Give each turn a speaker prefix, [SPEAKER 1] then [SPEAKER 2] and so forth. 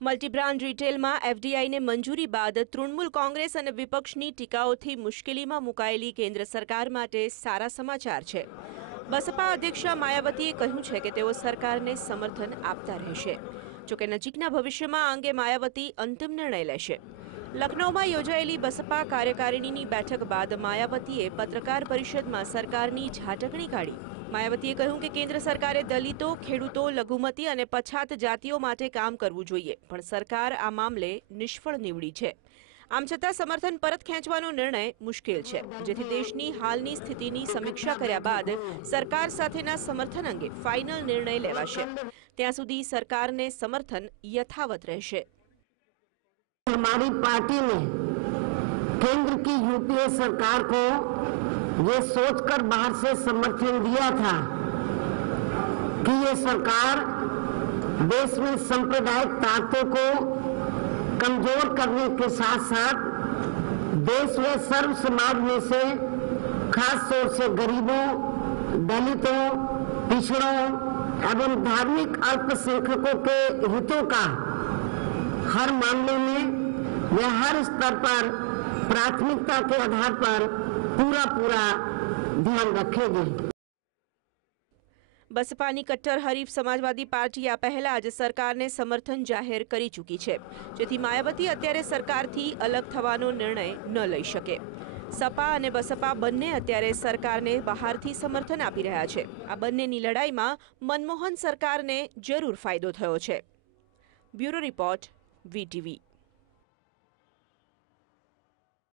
[SPEAKER 1] Multi brand રિટેલમાં એફડીઆઈને મંજૂરી બાદ તૃણમૂલ કોંગ્રેસ અને વિપક્ષની ટીકાઓથી મુશ્કેલીમાં મુકાયેલી કેન્દ્ર સરકાર માટે સારા સમાચાર છે. બસપા અધ્યક્ષા માયાવતીએ કહ્યું છે કે તેઓ સરકારને સમર્થન આપતા રહેશે. જોકે નજીકના ભવિષ્યમાં આ અંગે માયાવતી અંતિમ નિર્ણય લેશે. લખનૌમાં યોજાયેલી બસપા કાર્યકારિણીની બેઠક બાદ માયાવતીએ પત્રકાર પરિષદમાં સરકારની ઝાટકણી કાઢી. માયાવતીએ કહ્યું કે કેન્દ્ર સરકારે દલિતો, ખેડૂતો, લઘુમતી અને પછાત જાતિઓ માટે કામ કરવું જોઈએ, પણ સરકાર આ મામલે નિષ્ફળ નીવડી છે. આમ છતાં સમર્થન પરત ખેંચવાનો નિર્ણય મુશ્કેલ છે. જેથી દેશની હાલની સ્થિતિની સમીક્ષા કર્યા બાદ સરકાર સાથેના સમર્થન અંગે ફાઇનલ નિર્ણય લેવાશે. ત્યાં સુધી સરકારને સમર્થન યથાવત રહેશે.
[SPEAKER 2] हमारी पार्टी ने केंद्र की यूपीए सरकार को ये सोचकर बाहर से समर्थन दिया था कि ये सरकार देश में सांप्रदायिक ताकतों को कमज़ोर करने के साथ साथ देश में सर्व समाज में से खास तौर से गरीबों, दलितों, पिछड़ों एवं धार्मिक अल्पसंख्यकों के हितों का हर मामले में वे हर स्तर पर प्राथमिकता के आधार पर पूरा पूरा ध्यान रखेंगे
[SPEAKER 1] બસપાની કટ્ટર હરીફ સમાજવાદી પાર્ટી આ પહેલા જ સરકારને સમર્થન જાહેર કરી ચૂકી છે જેથી માયાવતી અત્યારે સરકારથી અલગ થવાનો નિર્ણય ન લઈ શકે સપા અને બસપા બંને અત્યારે સરકારને બહારથી સમર્થન આપી રહ્યા છે આ બંનેની લડાઈમાં મનમોહન સરકારને જરૂર ફાયદો થયો છે બ્યુરો રિપોર્ટ વીટીવી